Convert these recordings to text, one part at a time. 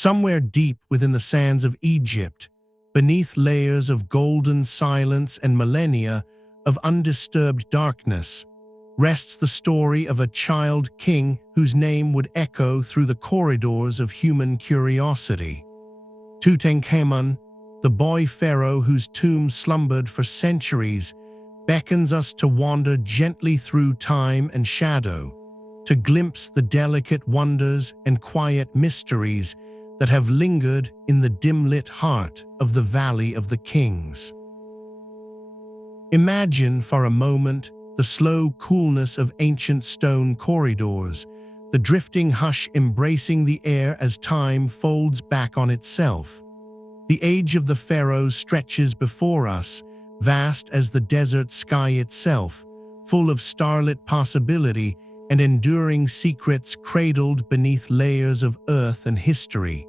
Somewhere deep within the sands of Egypt, beneath layers of golden silence and millennia of undisturbed darkness, rests the story of a child king whose name would echo through the corridors of human curiosity. Tutankhamun, the boy pharaoh whose tomb slumbered for centuries, beckons us to wander gently through time and shadow, to glimpse the delicate wonders and quiet mysteries that have lingered in the dim-lit heart of the Valley of the Kings. Imagine for a moment the slow coolness of ancient stone corridors, the drifting hush embracing the air as time folds back on itself. The age of the pharaohs stretches before us, vast as the desert sky itself, full of starlit possibility and enduring secrets cradled beneath layers of earth and history.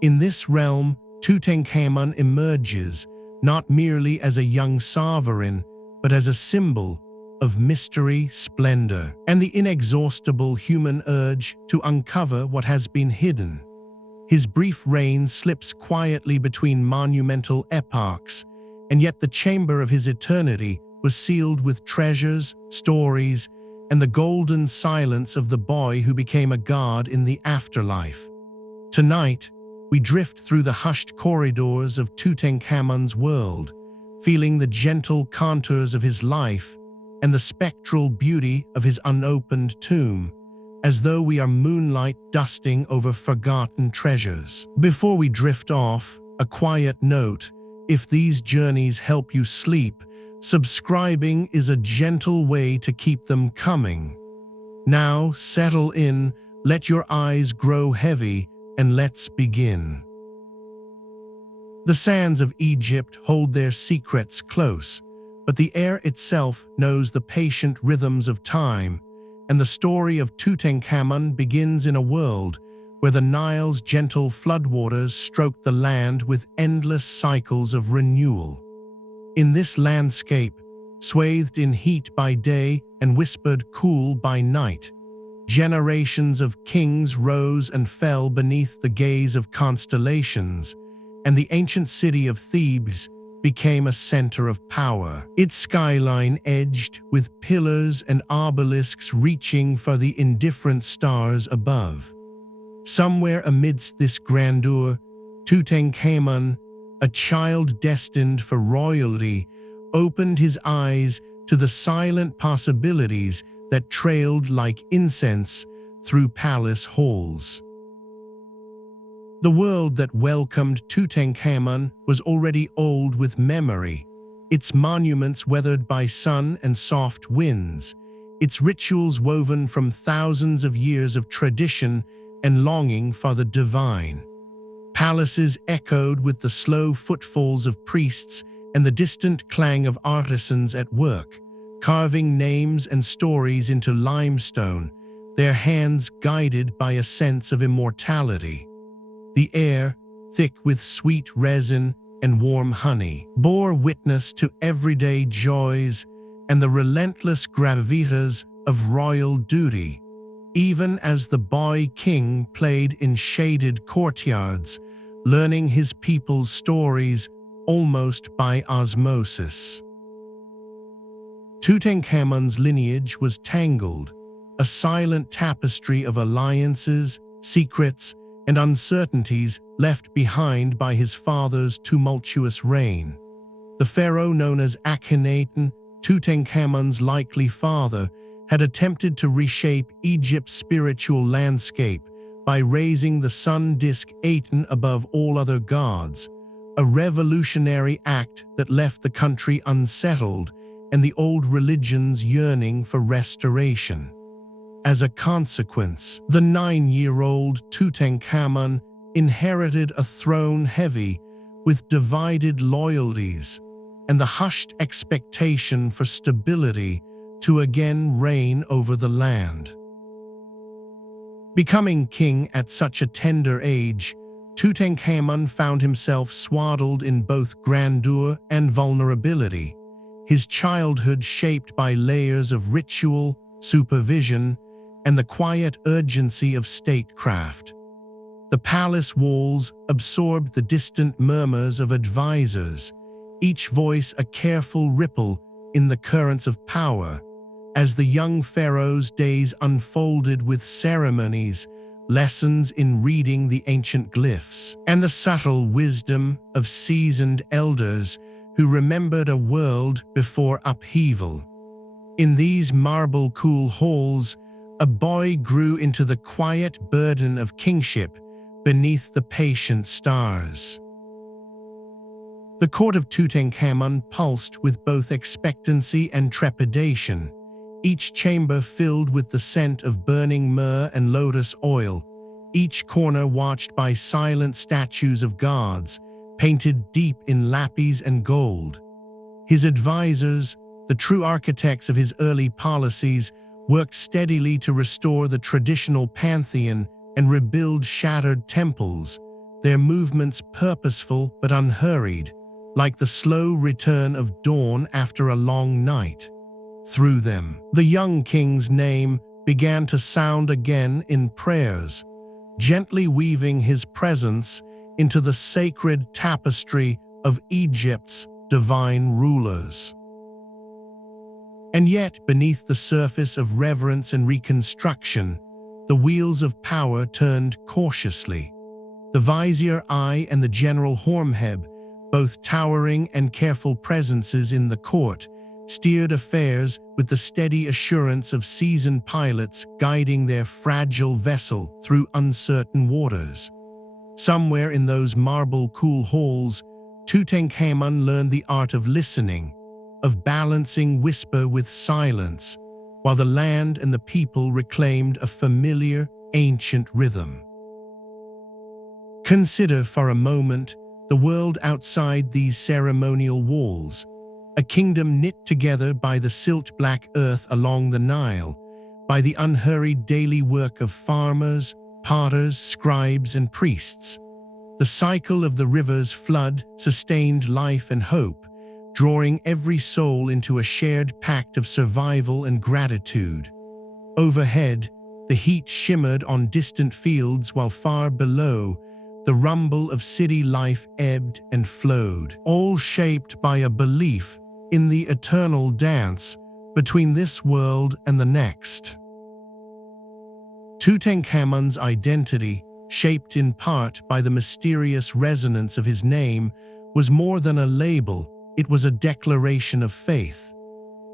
In this realm, Tutankhamun emerges, not merely as a young sovereign, but as a symbol of mystery, splendor, and the inexhaustible human urge to uncover what has been hidden. His brief reign slips quietly between monumental epochs, and yet the chamber of his eternity was sealed with treasures, stories, and the golden silence of the boy who became a god in the afterlife. Tonight, we drift through the hushed corridors of Tutankhamun's world, feeling the gentle contours of his life and the spectral beauty of his unopened tomb, as though we are moonlight dusting over forgotten treasures. Before we drift off, a quiet note: if these journeys help you sleep, subscribing is a gentle way to keep them coming. Now, settle in, let your eyes grow heavy, and let's begin. The sands of Egypt hold their secrets close, but the air itself knows the patient rhythms of time, and the story of Tutankhamun begins in a world where the Nile's gentle floodwaters stroke the land with endless cycles of renewal. In this landscape, swathed in heat by day and whispered cool by night, generations of kings rose and fell beneath the gaze of constellations, and the ancient city of Thebes became a center of power, its skyline edged with pillars and obelisks reaching for the indifferent stars above. Somewhere amidst this grandeur, Tutankhamun, a child destined for royalty, opened his eyes to the silent possibilities that trailed like incense through palace halls. The world that welcomed Tutankhamun was already old with memory, its monuments weathered by sun and soft winds, its rituals woven from thousands of years of tradition and longing for the divine. Palaces echoed with the slow footfalls of priests and the distant clang of artisans at work, carving names and stories into limestone, their hands guided by a sense of immortality. The air, thick with sweet resin and warm honey, bore witness to everyday joys and the relentless gravitas of royal duty, even as the boy king played in shaded courtyards, learning his people's stories almost by osmosis. Tutankhamun's lineage was tangled, a silent tapestry of alliances, secrets, and uncertainties left behind by his father's tumultuous reign. The pharaoh known as Ankhesenamun, Tutankhamun's likely father, had attempted to reshape Egypt's spiritual landscape by raising the sun disk Aten above all other gods, a revolutionary act that left the country unsettled and the old religions yearning for restoration. As a consequence, the 9-year-old Tutankhamun inherited a throne heavy with divided loyalties and the hushed expectation for stability to again reign over the land. Becoming king at such a tender age, Tutankhamun found himself swaddled in both grandeur and vulnerability, his childhood shaped by layers of ritual, supervision, and the quiet urgency of statecraft. The palace walls absorbed the distant murmurs of advisors, each voice a careful ripple in the currents of power. As the young pharaoh's days unfolded with ceremonies, lessons in reading the ancient glyphs, and the subtle wisdom of seasoned elders who remembered a world before upheaval. In these marble-cool halls, a boy grew into the quiet burden of kingship beneath the patient stars. The court of Tutankhamun pulsed with both expectancy and trepidation, each chamber filled with the scent of burning myrrh and lotus oil, each corner watched by silent statues of gods, painted deep in lapis and gold. His advisors, the true architects of his early policies, worked steadily to restore the traditional pantheon and rebuild shattered temples, their movements purposeful but unhurried, like the slow return of dawn after a long night. Through them, the young king's name began to sound again in prayers, gently weaving his presence into the sacred tapestry of Egypt's divine rulers. And yet, beneath the surface of reverence and reconstruction, the wheels of power turned cautiously. The vizier Eye and the general Hormheb, both towering and careful presences in the court, steered affairs with the steady assurance of seasoned pilots guiding their fragile vessel through uncertain waters. Somewhere in those marble-cool halls, Tutankhamun learned the art of listening, of balancing whisper with silence, while the land and the people reclaimed a familiar, ancient rhythm. Consider for a moment the world outside these ceremonial walls, a kingdom knit together by the silt-black earth along the Nile, by the unhurried daily work of farmers, potters, scribes, and priests. The cycle of the river's flood sustained life and hope, drawing every soul into a shared pact of survival and gratitude. Overhead, the heat shimmered on distant fields, while far below, the rumble of city life ebbed and flowed, all shaped by a belief in the eternal dance between this world and the next. Tutankhamun's identity, shaped in part by the mysterious resonance of his name, was more than a label, it was a declaration of faith.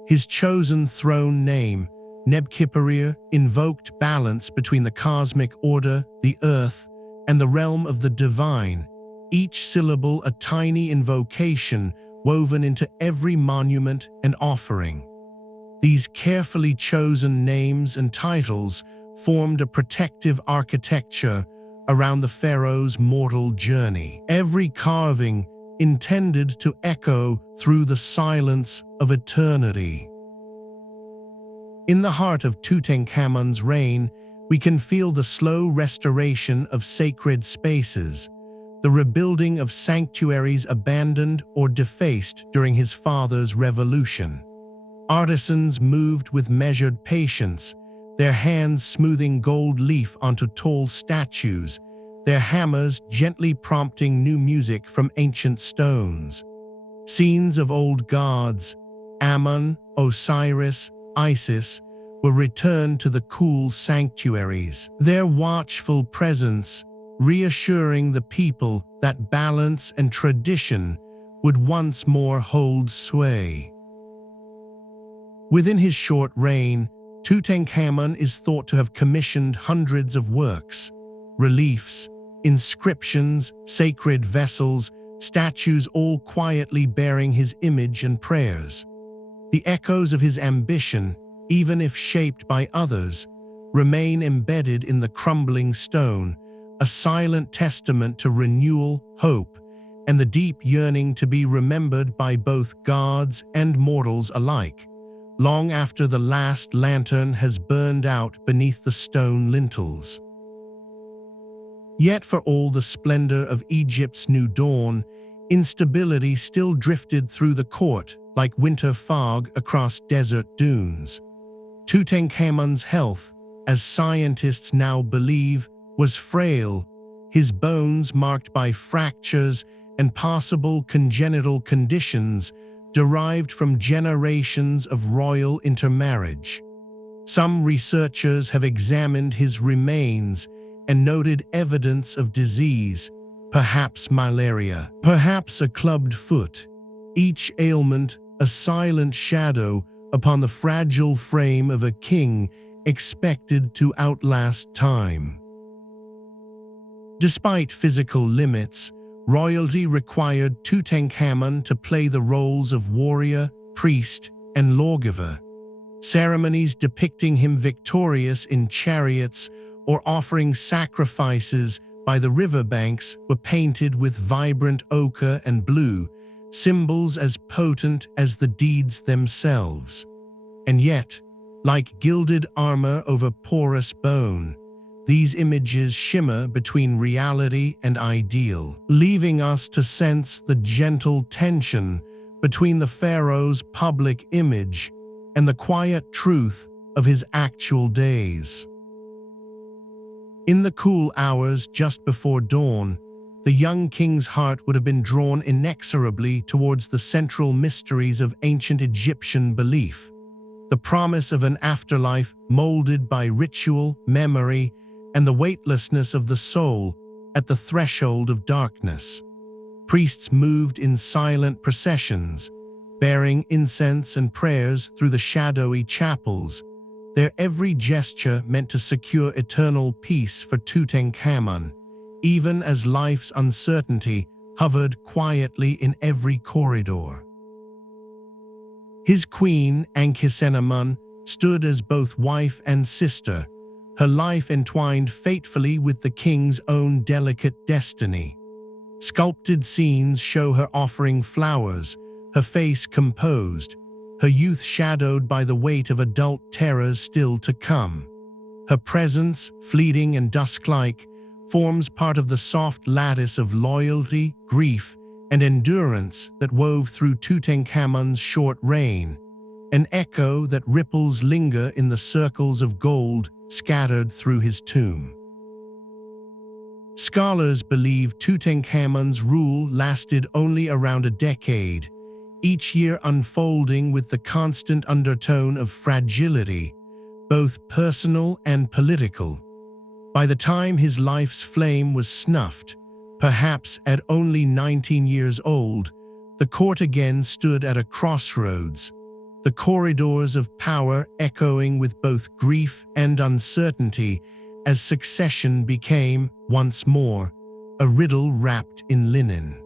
His chosen throne name, Nebkipparir, invoked balance between the cosmic order, the earth, and the realm of the divine, each syllable a tiny invocation woven into every monument and offering. These carefully chosen names and titles formed a protective architecture around the pharaoh's mortal journey, every carving intended to echo through the silence of eternity. In the heart of Tutankhamun's reign, we can feel the slow restoration of sacred spaces, the rebuilding of sanctuaries abandoned or defaced during his father's revolution. Artisans moved with measured patience, their hands smoothing gold leaf onto tall statues, their hammers gently prompting new music from ancient stones. Scenes of old gods, Amun, Osiris, Isis, were returned to the cool sanctuaries, their watchful presence reassuring the people that balance and tradition would once more hold sway. Within his short reign, Tutankhamun is thought to have commissioned hundreds of works, reliefs, inscriptions, sacred vessels, statues, all quietly bearing his image and prayers. The echoes of his ambition, even if shaped by others, remain embedded in the crumbling stone, a silent testament to renewal, hope, and the deep yearning to be remembered by both gods and mortals alike, long after the last lantern has burned out beneath the stone lintels. Yet for all the splendor of Egypt's new dawn, instability still drifted through the court like winter fog across desert dunes. Tutankhamun's health, as scientists now believe, was frail, his bones marked by fractures and possible congenital conditions derived from generations of royal intermarriage. Some researchers have examined his remains and noted evidence of disease, perhaps malaria, perhaps a clubbed foot, each ailment a silent shadow upon the fragile frame of a king expected to outlast time. Despite physical limits, royalty required Tutankhamun to play the roles of warrior, priest, and lawgiver. Ceremonies depicting him victorious in chariots or offering sacrifices by the riverbanks were painted with vibrant ochre and blue, symbols as potent as the deeds themselves. And yet, like gilded armor over porous bone, these images shimmer between reality and ideal, leaving us to sense the gentle tension between the pharaoh's public image and the quiet truth of his actual days. In the cool hours just before dawn, the young king's heart would have been drawn inexorably towards the central mysteries of ancient Egyptian belief, the promise of an afterlife molded by ritual, memory, and the weightlessness of the soul at the threshold of darkness. Priests moved in silent processions, bearing incense and prayers through the shadowy chapels, their every gesture meant to secure eternal peace for Tutankhamun, even as life's uncertainty hovered quietly in every corridor. His queen, Ankhesenamun, stood as both wife and sister, her life entwined fatefully with the king's own delicate destiny. Sculpted scenes show her offering flowers, her face composed, her youth shadowed by the weight of adult terrors still to come. Her presence, fleeting and dusk-like, forms part of the soft lattice of loyalty, grief, and endurance that wove through Tutankhamun's short reign, an echo that ripples linger in the circles of gold scattered through his tomb. Scholars believe Tutankhamun's rule lasted only around a decade, each year unfolding with the constant undertone of fragility, both personal and political. By the time his life's flame was snuffed, perhaps at only 19 years old, the court again stood at a crossroads, the corridors of power echoing with both grief and uncertainty as succession became, once more, a riddle wrapped in linen.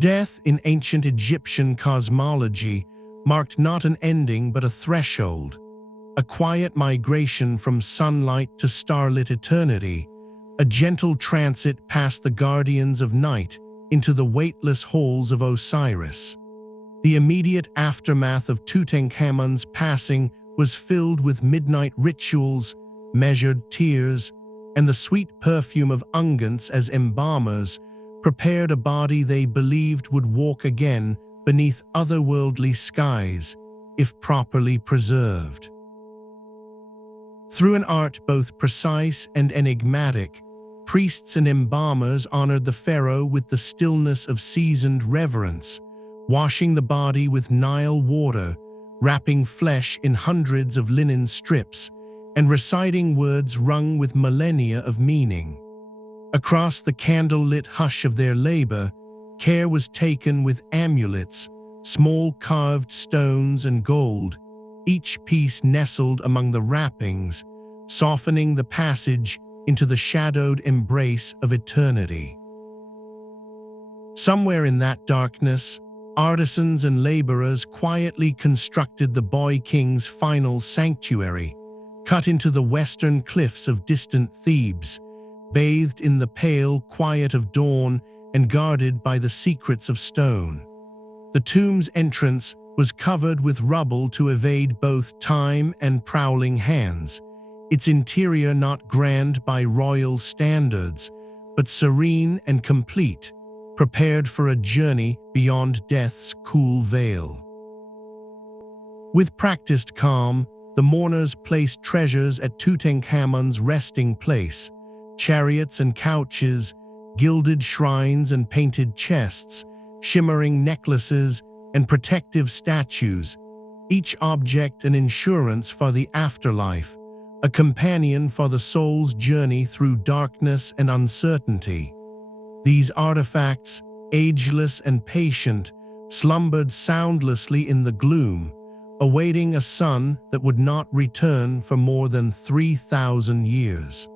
Death in ancient Egyptian cosmology marked not an ending but a threshold, a quiet migration from sunlight to starlit eternity, a gentle transit past the guardians of night into the weightless halls of Osiris. The immediate aftermath of Tutankhamun's passing was filled with midnight rituals, measured tears, and the sweet perfume of unguents as embalmers prepared a body they believed would walk again beneath otherworldly skies, if properly preserved. Through an art both precise and enigmatic, priests and embalmers honored the pharaoh with the stillness of seasoned reverence, washing the body with Nile water, wrapping flesh in hundreds of linen strips, and reciting words rung with millennia of meaning. Across the candle-lit hush of their labor, care was taken with amulets, small carved stones and gold, each piece nestled among the wrappings, softening the passage into the shadowed embrace of eternity. Somewhere in that darkness, artisans and laborers quietly constructed the boy king's final sanctuary, cut into the western cliffs of distant Thebes, bathed in the pale quiet of dawn and guarded by the secrets of stone. The tomb's entrance was covered with rubble to evade both time and prowling hands, its interior not grand by royal standards, but serene and complete, prepared for a journey beyond death's cool veil. With practiced calm, the mourners placed treasures at Tutankhamun's resting place, chariots and couches, gilded shrines and painted chests, shimmering necklaces and protective statues, each object an insurance for the afterlife, a companion for the soul's journey through darkness and uncertainty. These artifacts, ageless and patient, slumbered soundlessly in the gloom, awaiting a sun that would not return for more than 3,000 years.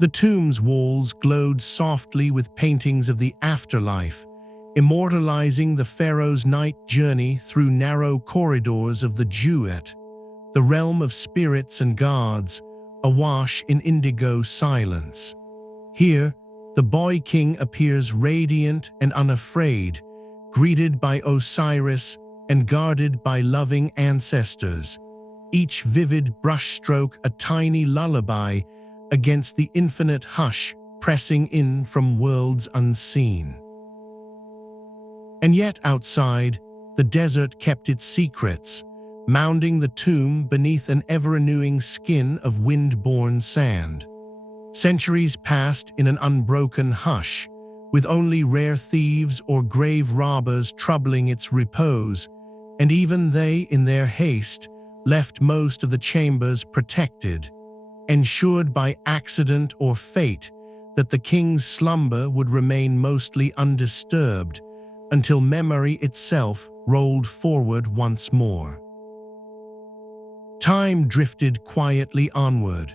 The tomb's walls glowed softly with paintings of the afterlife, immortalizing the pharaoh's night journey through narrow corridors of the Jewet, the realm of spirits and gods, awash in indigo silence. Here, the boy king appears radiant and unafraid, greeted by Osiris and guarded by loving ancestors, each vivid brushstroke a tiny lullaby against the infinite hush pressing in from worlds unseen. And yet outside, the desert kept its secrets, mounding the tomb beneath an ever-renewing skin of wind-borne sand. Centuries passed in an unbroken hush, with only rare thieves or grave robbers troubling its repose, and even they, in their haste, left most of the chambers protected, ensured by accident or fate that the king's slumber would remain mostly undisturbed until memory itself rolled forward once more. Time drifted quietly onward.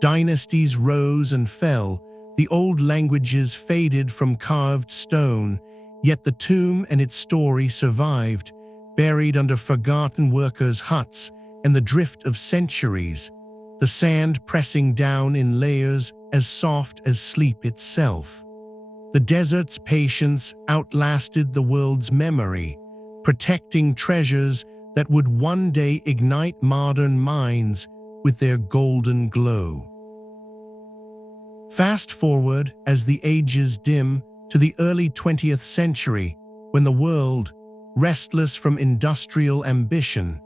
Dynasties rose and fell, the old languages faded from carved stone, yet the tomb and its story survived, buried under forgotten workers' huts and the drift of centuries, the sand pressing down in layers as soft as sleep itself. The desert's patience outlasted the world's memory, protecting treasures that would one day ignite modern minds with their golden glow. Fast forward as the ages dim to the early 20th century, when the world, restless from industrial ambition,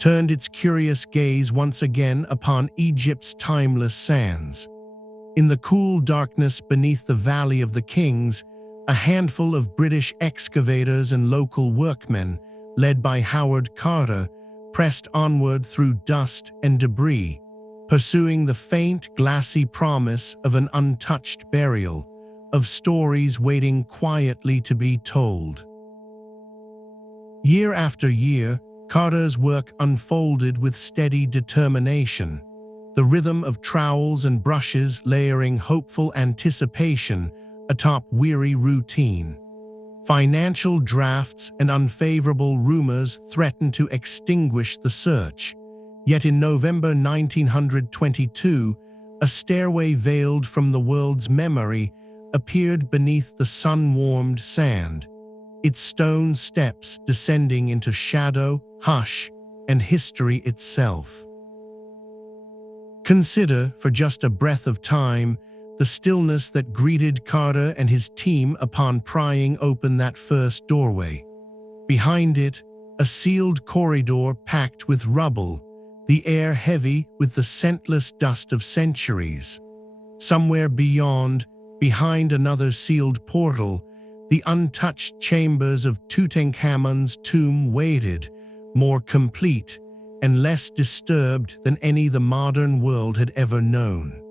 turned its curious gaze once again upon Egypt's timeless sands. In the cool darkness beneath the Valley of the Kings, a handful of British excavators and local workmen, led by Howard Carter, pressed onward through dust and debris, pursuing the faint, glassy promise of an untouched burial, of stories waiting quietly to be told. Year after year, Carter's work unfolded with steady determination, the rhythm of trowels and brushes layering hopeful anticipation atop weary routine. Financial drafts and unfavorable rumors threatened to extinguish the search. Yet in November 1922, a stairway veiled from the world's memory appeared beneath the sun-warmed sand, its stone steps descending into shadow, hush, and history itself. Consider, for just a breath of time, the stillness that greeted Carter and his team upon prying open that first doorway. Behind it, a sealed corridor packed with rubble, the air heavy with the scentless dust of centuries. Somewhere beyond, behind another sealed portal, the untouched chambers of Tutankhamun's tomb waited, more complete and less disturbed than any the modern world had ever known.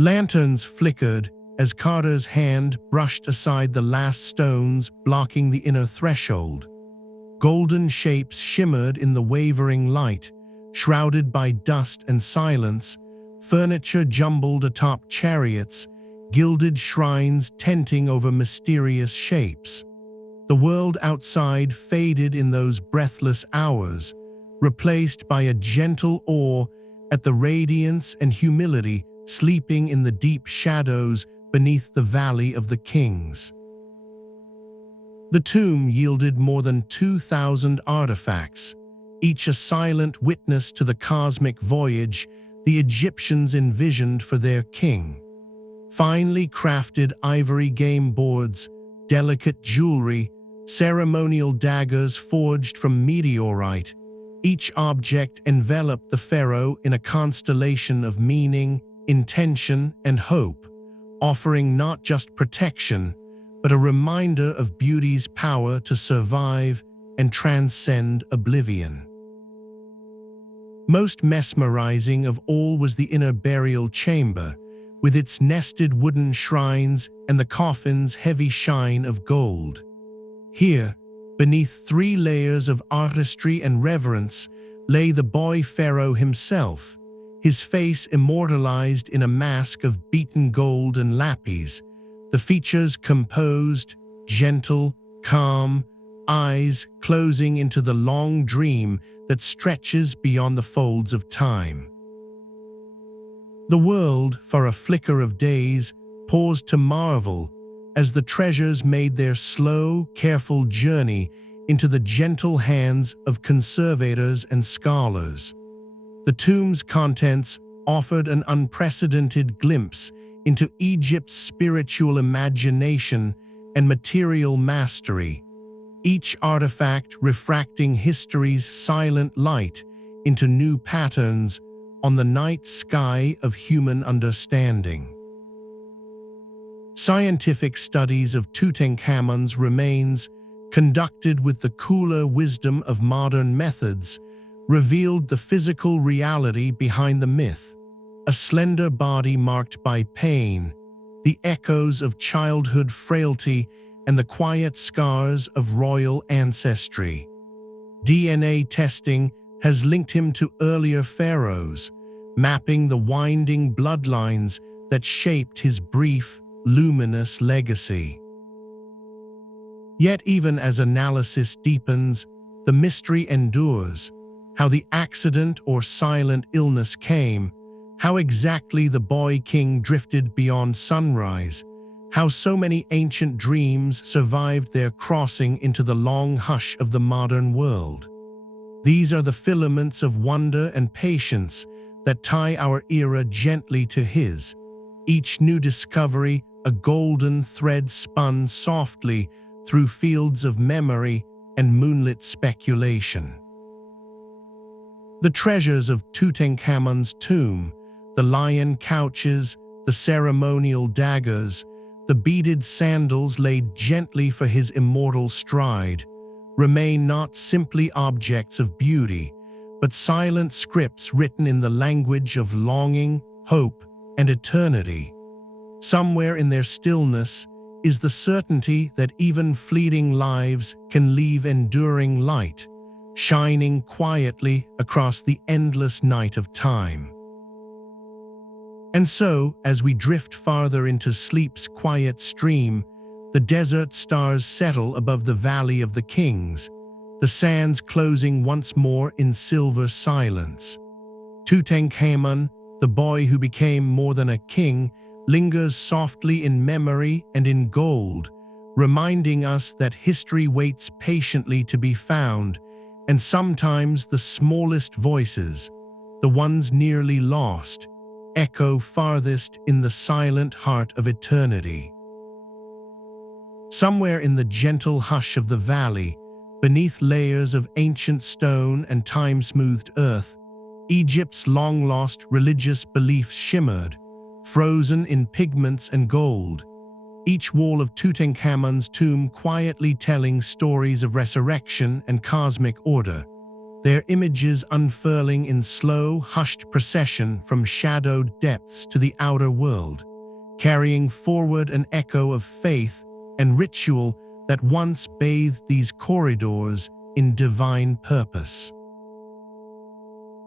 Lanterns flickered as Carter's hand brushed aside the last stones blocking the inner threshold. Golden shapes shimmered in the wavering light, shrouded by dust and silence, furniture jumbled atop chariots, gilded shrines tenting over mysterious shapes. The world outside faded in those breathless hours, replaced by a gentle awe at the radiance and humility sleeping in the deep shadows beneath the Valley of the Kings. The tomb yielded more than 2,000 artifacts, each a silent witness to the cosmic voyage the Egyptians envisioned for their king. Finely crafted ivory game boards, delicate jewelry, ceremonial daggers forged from meteorite, Each object enveloped the pharaoh in a constellation of meaning, intention, and hope, offering not just protection, but a reminder of beauty's power to survive and transcend oblivion. Most mesmerizing of all was the inner burial chamber, with its nested wooden shrines and the coffin's heavy shine of gold. Here, beneath 3 layers of artistry and reverence, lay the boy pharaoh himself, his face immortalized in a mask of beaten gold and lapis, the features composed, gentle, calm, eyes closing into the long dream that stretches beyond the folds of time. The world, for a flicker of days, paused to marvel as the treasures made their slow, careful journey into the gentle hands of conservators and scholars. The tomb's contents offered an unprecedented glimpse into Egypt's spiritual imagination and material mastery, each artifact refracting history's silent light into new patterns on the night sky of human understanding. Scientific studies of Tutankhamun's remains, conducted with the cooler wisdom of modern methods, revealed the physical reality behind the myth: a slender body marked by pain, the echoes of childhood frailty, and the quiet scars of royal ancestry. DNA testing has linked him to earlier pharaohs, mapping the winding bloodlines that shaped his brief, luminous legacy. Yet even as analysis deepens, the mystery endures: how the accident or silent illness came, how exactly the boy king drifted beyond sunrise, how so many ancient dreams survived their crossing into the long hush of the modern world. These are the filaments of wonder and patience that tie our era gently to his, each new discovery a golden thread spun softly through fields of memory and moonlit speculation. The treasures of Tutankhamun's tomb, the lion couches, the ceremonial daggers, the beaded sandals laid gently for his immortal stride, remain not simply objects of beauty, but silent scripts written in the language of longing, hope, and eternity. Somewhere in their stillness is the certainty that even fleeting lives can leave enduring light, shining quietly across the endless night of time. And so, as we drift farther into sleep's quiet stream, the desert stars settle above the Valley of the Kings, the sands closing once more in silver silence. Tutankhamun, the boy who became more than a king, lingers softly in memory and in gold, reminding us that history waits patiently to be found, and sometimes the smallest voices, the ones nearly lost, echo farthest in the silent heart of eternity. Somewhere in the gentle hush of the valley, beneath layers of ancient stone and time-smoothed earth, Egypt's long-lost religious beliefs shimmered, frozen in pigments and gold, each wall of Tutankhamun's tomb quietly telling stories of resurrection and cosmic order, their images unfurling in slow, hushed procession from shadowed depths to the outer world, carrying forward an echo of faith and ritual that once bathed these corridors in divine purpose.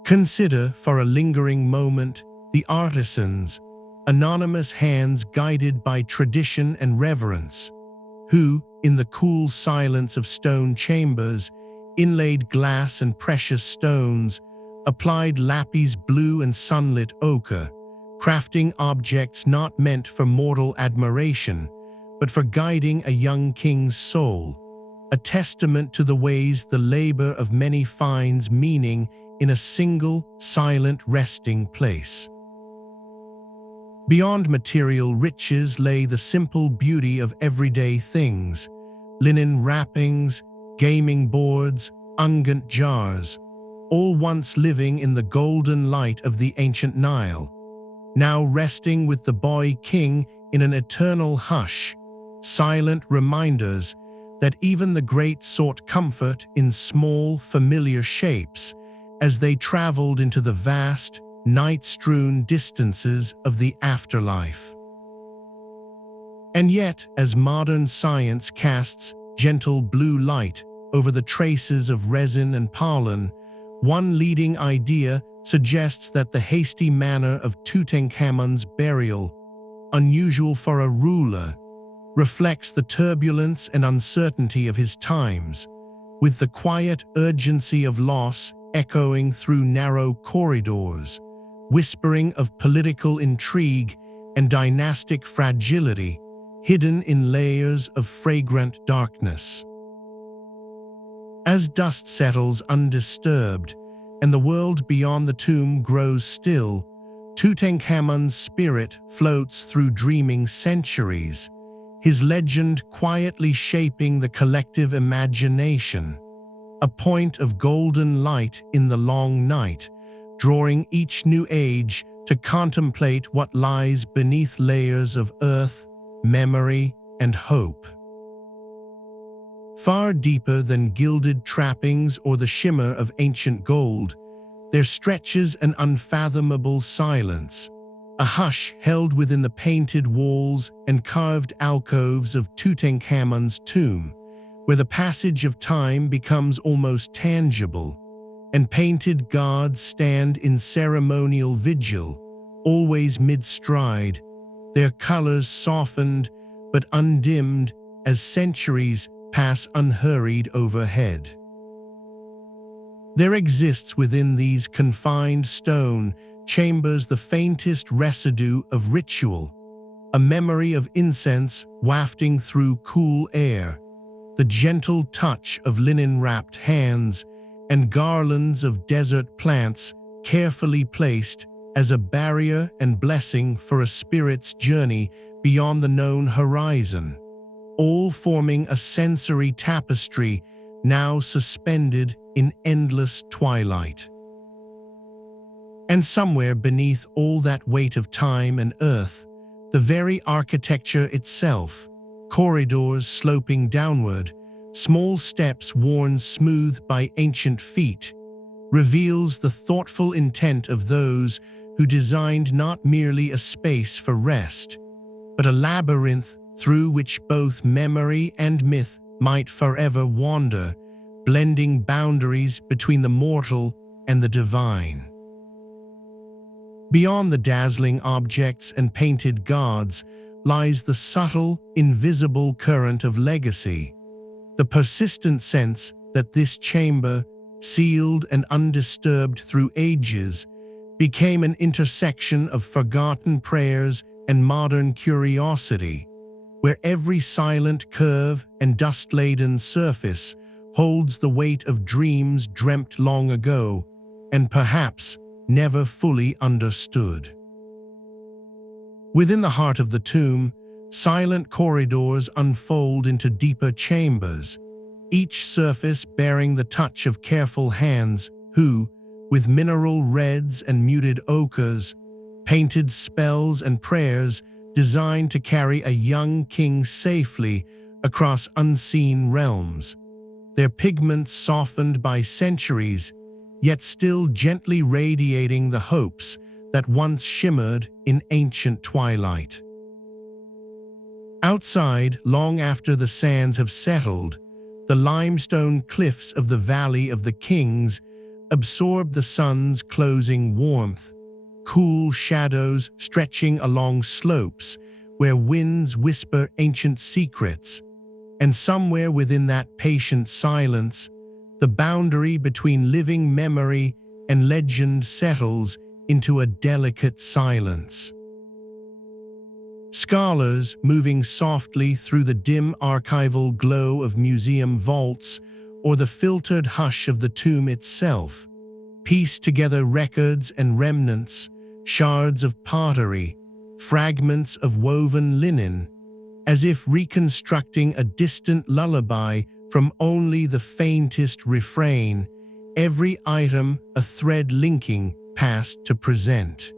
Consider, for a lingering moment, the artisans, anonymous hands guided by tradition and reverence, who, in the cool silence of stone chambers, inlaid glass and precious stones, applied lapis blue and sunlit ochre, crafting objects not meant for mortal admiration, but for guiding a young king's soul, a testament to the ways the labor of many finds meaning in a single, silent resting place. Beyond material riches lay the simple beauty of everyday things: linen wrappings, gaming boards, unguent jars, all once living in the golden light of the ancient Nile, now resting with the boy king in an eternal hush, silent reminders that even the great sought comfort in small, familiar shapes as they traveled into the vast, night-strewn distances of the afterlife. And yet, as modern science casts gentle blue light over the traces of resin and pollen, one leading idea suggests that the hasty manner of Tutankhamun's burial, unusual for a ruler, reflects the turbulence and uncertainty of his times, with the quiet urgency of loss echoing through narrow corridors, whispering of political intrigue and dynastic fragility hidden in layers of fragrant darkness. As dust settles undisturbed and the world beyond the tomb grows still, Tutankhamun's spirit floats through dreaming centuries, his legend quietly shaping the collective imagination, a point of golden light in the long night, drawing each new age to contemplate what lies beneath layers of earth, memory, and hope. Far deeper than gilded trappings or the shimmer of ancient gold, there stretches an unfathomable silence, a hush held within the painted walls and carved alcoves of Tutankhamun's tomb, where the passage of time becomes almost tangible, and painted gods stand in ceremonial vigil, always mid-stride, their colors softened but undimmed as centuries pass unhurried overhead. There exists within these confined stone chambers the faintest residue of ritual, a memory of incense wafting through cool air, the gentle touch of linen-wrapped hands, and garlands of desert plants carefully placed as a barrier and blessing for a spirit's journey beyond the known horizon, all forming a sensory tapestry now suspended in endless twilight. And somewhere beneath all that weight of time and earth, the very architecture itself, corridors sloping downward, small steps worn smooth by ancient feet, reveals the thoughtful intent of those who designed not merely a space for rest, but a labyrinth through which both memory and myth might forever wander, blending boundaries between the mortal and the divine. Beyond the dazzling objects and painted gods lies the subtle, invisible current of legacy, the persistent sense that this chamber, sealed and undisturbed through ages, became an intersection of forgotten prayers and modern curiosity, where every silent curve and dust-laden surface holds the weight of dreams dreamt long ago and perhaps never fully understood. Within the heart of the tomb, silent corridors unfold into deeper chambers, each surface bearing the touch of careful hands who, with mineral reds and muted ochres, painted spells and prayers designed to carry a young king safely across unseen realms, their pigments softened by centuries, yet still gently radiating the hopes that once shimmered in ancient twilight. Outside, long after the sands have settled, the limestone cliffs of the Valley of the Kings absorb the sun's closing warmth, cool shadows stretching along slopes where winds whisper ancient secrets, and somewhere within that patient silence, the boundary between living memory and legend settles into a delicate silence. Scholars, moving softly through the dim archival glow of museum vaults or the filtered hush of the tomb itself, piece together records and remnants, shards of pottery, fragments of woven linen, as if reconstructing a distant lullaby from only the faintest refrain, every item a thread linking past to present.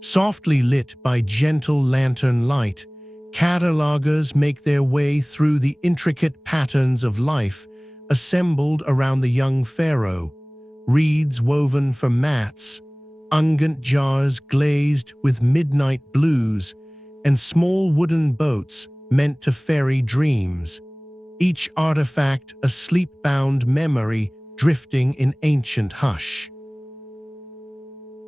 Softly lit by gentle lantern light, catalogers make their way through the intricate patterns of life assembled around the young pharaoh, reeds woven for mats, unguent jars glazed with midnight blues, and small wooden boats meant to ferry dreams, each artifact a sleep-bound memory drifting in ancient hush.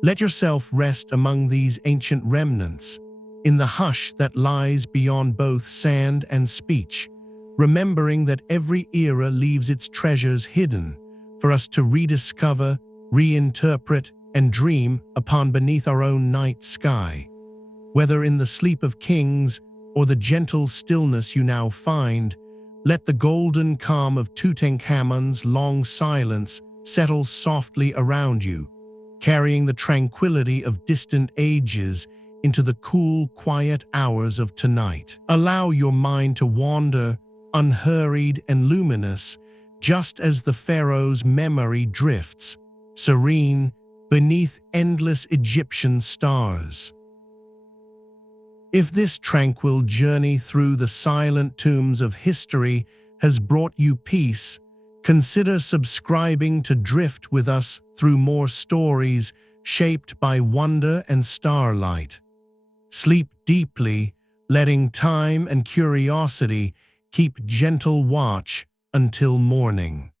Let yourself rest among these ancient remnants, in the hush that lies beyond both sand and speech, remembering that every era leaves its treasures hidden for us to rediscover, reinterpret, and dream upon beneath our own night sky. Whether in the sleep of kings or the gentle stillness you now find, let the golden calm of Tutankhamun's long silence settle softly around you, carrying the tranquility of distant ages into the cool, quiet hours of tonight. Allow your mind to wander, unhurried and luminous, just as the pharaoh's memory drifts, serene, beneath endless Egyptian stars. If this tranquil journey through the silent tombs of history has brought you peace, consider subscribing to drift with us through more stories shaped by wonder and starlight. Sleep deeply, letting time and curiosity keep gentle watch until morning.